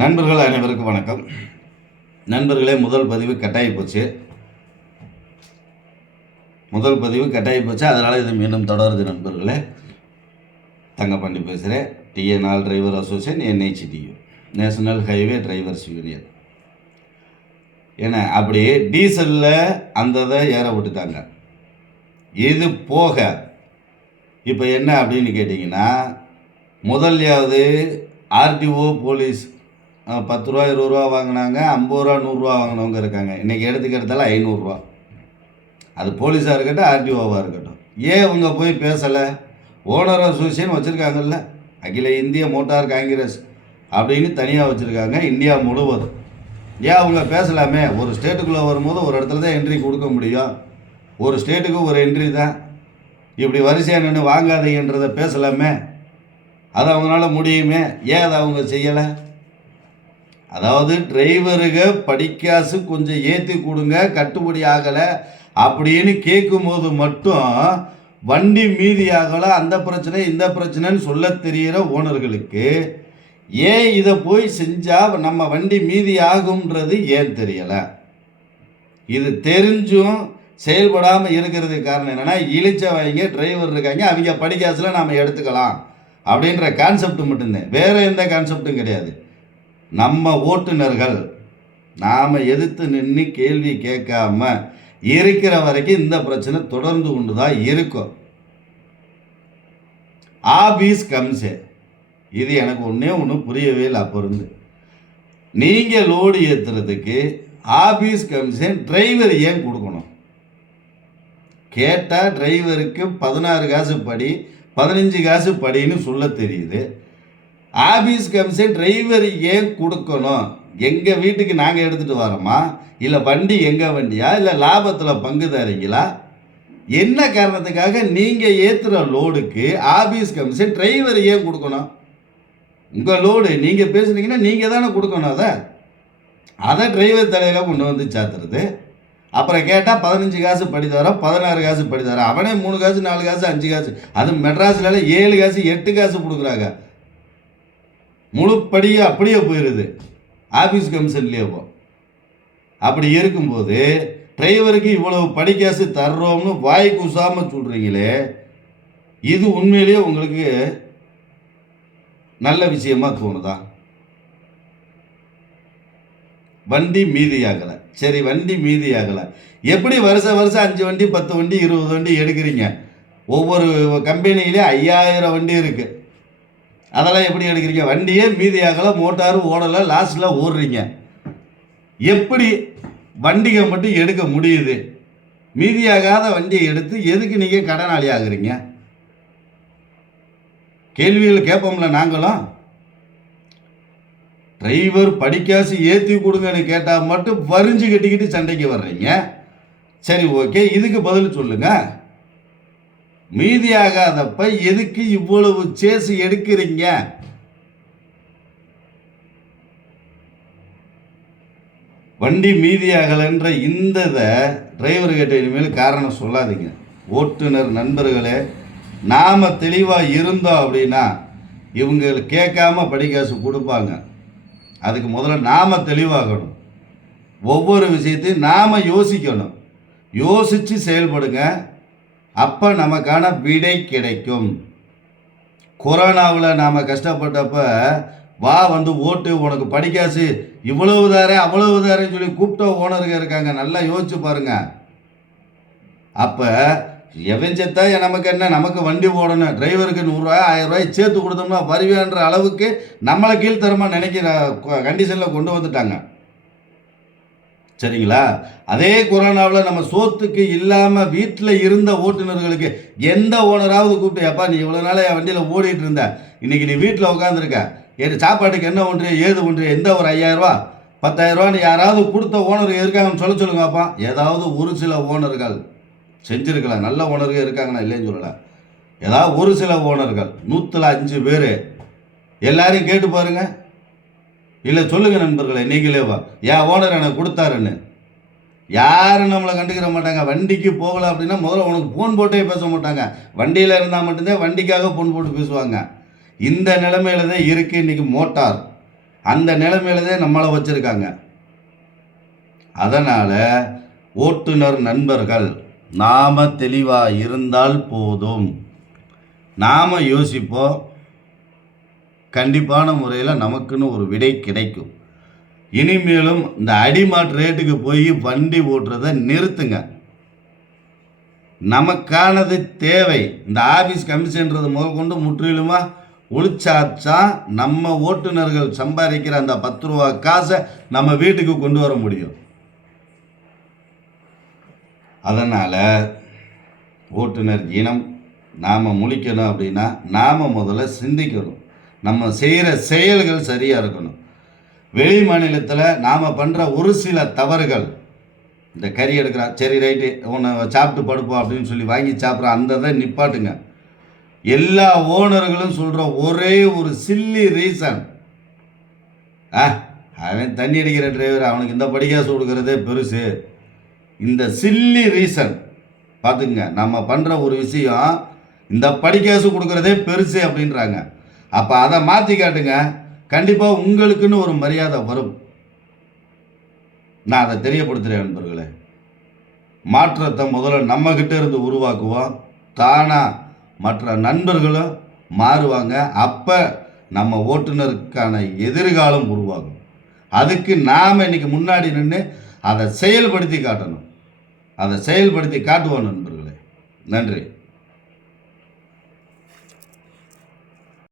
நண்பர்கள் அனைவருக்கும் வணக்கம். நண்பர்களே முதல் பதிவு கட்டாயி போச்சு. முதல் பதிவு கட்டாயி போச்சு. அதனால் இது மீண்டும் தொடருது நண்பர்களே. தங்கப்பாண்டி பேசுகிறேன் TNR driver association NHTU national highway drivers union. ஏன்னா அப்படி டீசலில் அந்த இதை ஏற விட்டுட்டாங்க. இது போக இப்போ என்ன அப்படின்னு கேட்டிங்கன்னா முதல்லையாவது ஆர்டிஓ போலீஸ் பத்து ரூபா இருபது ரூபா வாங்கினாங்க ஐம்பது ரூபா நூறுரூவா வாங்கினவங்க இருக்காங்க. இன்றைக்கி எடுத்துக்க எடுத்தாலும் ஐநூறுரூவா. அது போலீஸாக இருக்கட்டும் ஆர்டிஓவாக இருக்கட்டும். ஏன் இவங்க போய் பேசலை? ஓனர் அசோசியேஷன் வச்சுருக்காங்கல்ல. அகில இந்திய மோட்டார் காங்கிரஸ் அப்படின்னு தனியாக வச்சுருக்காங்க இந்தியா முழுவதும். ஏன் அவங்க பேசலாமே? ஒரு ஸ்டேட்டுக்குள்ளே வரும்போது ஒரு இடத்துல தான் என்ட்ரி கொடுக்க முடியும். ஒரு ஸ்டேட்டுக்கு ஒரு என்ட்ரி தான். இப்படி வரிசையாக நின்று வாங்காதீங்கன்றதை பேசலாமே? அது அவங்களால முடியுமே? ஏன் அதை அவங்க செய்யலை? அதாவது டிரைவருக படிக்காசு கொஞ்சம் ஏற்றி கொடுங்க கட்டுப்படி ஆகலை அப்படின்னு கேட்கும்போது மட்டும் வண்டி மீதி ஆகலை அந்த பிரச்சனை இந்த பிரச்சனைன்னு சொல்ல தெரிகிற ஓனர்களுக்கு ஏன் இதை போய் செஞ்சால் நம்ம வண்டி மீதி ஆகும்ன்றது ஏன் தெரியலை? இது தெரிஞ்சும் செயல்படாமல் இருக்கிறதுக்கு காரணம் என்னென்னா இழிச்சவங்க டிரைவர் இருக்காங்க அவங்க படிக்காசில் நாம் எடுத்துக்கலாம் அப்படின்ற கான்செப்ட் மட்டும்தான். வேறு எந்த கான்செப்டும் கிடையாது. நம்ம ஓட்டுநர்கள் நாம் எதிர்த்து நின்று கேள்வி கேட்காம இருக்கிற வரைக்கும் இந்த பிரச்சனை தொடர்ந்து கொண்டு தான் இருக்கும். ஆபீஸ் கம்சே இது எனக்கு ஒன்றே ஒன்று புரியவே இல்லை அப்போ இருந்து. நீங்கள் லோடு ஏற்றுறதுக்கு ஆபீஸ் கமிஷன் டிரைவர் ஏன் கொடுக்கணும்? கேட்டால் டிரைவருக்கு பதினாறு காசு படி பதினஞ்சு காசு படின்னு சொல்ல தெரியுது. ஆபீஸ் கமிஷன் டிரைவர் ஏன் கொடுக்கணும்? எங்கள் வீட்டுக்கு நாங்கள் எடுத்துகிட்டு வரோமா? இல்லை வண்டி எங்கள் வண்டியா? இல்லை லாபத்தில் பங்கு தரீங்களா? என்ன காரணத்துக்காக நீங்கள் ஏற்றுற லோடுக்கு ஆபீஸ் கமிஷன் டிரைவர் ஏன் கொடுக்கணும்? உங்கள் லோடு நீங்கள் பேசுனீங்கன்னா நீங்கள் தானே கொடுக்கணும் அதை. அதை டிரைவர் தலையில் கொண்டு வந்து சாத்துறது. அப்புறம் கேட்டால் பதினஞ்சு காசு படித்தாரோ பதினாறு காசு படித்தாரோ அவனே மூணு காசு நாலு காசு அஞ்சு காசு. அது மெட்ராஸ்லலாம் ஏழு காசு எட்டு காசு கொடுக்குறாங்க. முழுப்படியே அப்படியே போயிடுது ஆஃபீஸ் கமிஷன்லேயே போ. அப்படி இருக்கும்போது டிரைவருக்கு இவ்வளவு படிக்காசு தர்றோம்னு வாய் கூசாமல் சொல்கிறீங்களே இது உண்மையிலேயே உங்களுக்கு நல்ல விஷயமா தோணுதா? வண்டி மீதியாகலை. சரி வண்டி மீதியாகலை. எப்படி வருஷம் வருஷம் அஞ்சு வண்டி பத்து வண்டி இருபது வண்டி எடுக்கிறீங்க? ஒவ்வொரு கம்பெனியிலே ஐயாயிரம் வண்டி இருக்குது அதெல்லாம் எப்படி எடுக்கிறீங்க? வண்டியே மீதி ஆகலை மோட்டாரும் ஓடலை லாஸ்டில் ஓடுறீங்க. எப்படி வண்டிகள் மட்டும் எடுக்க முடியுது? மீதியாகாத வண்டியை எடுத்து எதுக்கு நீங்கள் கடனாளி ஆகுறீங்க? கேள்விகள் கேட்போம்ல நாங்களும்? டிரைவர் படிக்காசு ஏற்றி கொடுங்கன்னு கேட்டால் மட்டும் வரிஞ்சு கட்டிக்கிட்டு சண்டைக்கு வர்றீங்க. சரி ஓகே இதுக்கு பதில் சொல்லுங்கள் மீதியாகாதப்ப எதுக்கு இவ்வளவு சேசு எடுக்கிறீங்க? வண்டி மீதியாகலைன்ற இந்த இதை டிரைவர் கிட்ட இனிமேல் காரணம் சொல்லாதீங்க. ஓட்டுநர் நண்பர்களே நாம் தெளிவாக இருந்தோம் அப்படின்னா இவங்க கேட்காம படிக்காசு கொடுப்பாங்க. அதுக்கு முதல்ல நாம் தெளிவாகணும். ஒவ்வொரு விஷயத்தையும் நாம் யோசிக்கணும். யோசித்து செயல்படுங்க. அப்போ நமக்கான விடை கிடைக்கும். கொரோனாவில் நாம் கஷ்டப்பட்டப்ப வா வந்து ஓட்டு உனக்கு படிக்காசு இவ்வளவு தாரே அவ்வளவு தாரேன்னு சொல்லி கூப்பிட்ட ஓனருங்க இருக்காங்க. நல்லா யோசிச்சு பாருங்க. அப்போ எவன் செத்தா நமக்கு என்ன? நமக்கு வண்டி ஓடணும். டிரைவருக்கு நூறுரூவா ஆயிரம் ரூபாய் சேர்த்து கொடுத்தோம்னா வருவேன்ற அளவுக்கு நம்மளை கீழ்த்தரமாக நினைக்கிற கண்டிஷனில் கொண்டு வந்துட்டாங்க. சரிங்களா? அதே கொரோனாவில் நம்ம சோத்துக்கு இல்லாமல் வீட்டில் இருந்த ஓட்டுநர்களுக்கு எந்த ஓனராவது கூப்பிட்டு அப்பா நீ இவ்வளோ நாளாக என் வண்டியில் ஓடிட்டு இருந்த. இன்றைக்கி நீ வீட்டில் உட்காந்துருக்க என் சாப்பாட்டுக்கு என்ன ஒன்று ஏது ஒன்று எந்த ஒரு ஐயாயிரரூவா பத்தாயிரரூவான்னு யாராவது கொடுத்த ஓனர் இருக்காங்கன்னு சொல்ல சொல்லுங்கப்பா ஏதாவது ஒரு சில ஓனர்கள் செஞ்சுருக்கலாம் நல்ல ஓனர்கள் இருக்காங்கண்ணா இல்லைன்னு சொல்லலாம் ஏதாவது ஒரு சில ஓனர்கள் நூற்றில் அஞ்சு பேர் எல்லாரையும் கேட்டு பாருங்கள் இல்லை சொல்லுங்க நண்பர்களே நீங்களே வா. ஏன் ஓனர் எனக்கு கொடுத்தாருன்னு. யாரும் நம்மளை கண்டுக்கிற மாட்டாங்க. வண்டிக்கு போகலை அப்படின்னா முதல்ல உனக்கு ஃபோன் போட்டே பேச மாட்டாங்க. வண்டியில் இருந்தால் மட்டும்தான் வண்டிக்காக ஃபோன் போட்டு பேசுவாங்க. இந்த நிலைமையில தான் இருக்குது இன்றைக்கி மோட்டார். அந்த நிலைமையில தான் நம்மளை வச்சுருக்காங்க. அதனால் ஓட்டுநர் நண்பர்கள் நாம் தெளிவாக இருந்தால் போதும். நாம் யோசிப்போம். கண்டிப்பான முறையில் நமக்குன்னு ஒரு விடை கிடைக்கும். இனிமேலும் இந்த அடிமாட் ரேட்டுக்கு போய் வண்டி ஓட்டுறதை நிறுத்துங்க. நமக்கானது தேவை. இந்த ஆஃபீஸ் கமிஷன்றது முதல் கொண்டு முற்றிலுமாக ஒழிச்சாச்சா நம்ம ஓட்டுநர்கள் சம்பாதிக்கிற அந்த பத்து ரூபா காசை நம்ம வீட்டுக்கு கொண்டு வர முடியும். அதனால் ஓட்டுநர் இனம் நாம் முழிக்கணும் அப்படின்னா நாம் முதல்ல சிந்திக்கணும். நம்ம செய்கிற செயல்கள் சரியாக இருக்கணும். வெளி மாநிலத்தில் நாம் பண்ணுற ஒரு சில தவறுகள் இந்த கறி எடுக்கிறா சரி ரைட்டு உன்னை சாப்பிட்டு படுப்போம் அப்படின்னு சொல்லி வாங்கி சாப்பிட்ற அந்த இதை நிப்பாட்டுங்க. எல்லா ஓனர்களும் சொல்கிற ஒரே ஒரு சில்லி ரீசன் ஆ அவன் தண்ணி அடிக்கிற டிரைவர் அவனுக்கு இந்த படிக்காசு கொடுக்குறதே பெருசு. இந்த சில்லி ரீசன் பார்த்துங்க நம்ம பண்ணுற ஒரு விஷயம் இந்த படிக்காசு கொடுக்குறதே பெருசு அப்படின்றாங்க. அப்போ அதை மாற்றி காட்டுங்க. கண்டிப்பாக உங்களுக்குன்னு ஒரு மரியாதை வரும். நான் அதை தெரியப்படுத்துகிறேன் நண்பர்களே. மாற்றத்தை முதல்ல நம்மக்கிட்ட இருந்து உருவாக்குவோம். தானாக மற்ற நண்பர்களும் மாறுவாங்க. அப்போ நம்ம ஓட்டுநருக்கான எதிர்காலம் உருவாகும். அதுக்கு நாம் இன்னைக்கு முன்னாடி நின்று அதை செயல்படுத்தி காட்டணும். அதை செயல்படுத்தி காட்டுவோம் நண்பர்களே. நன்றி.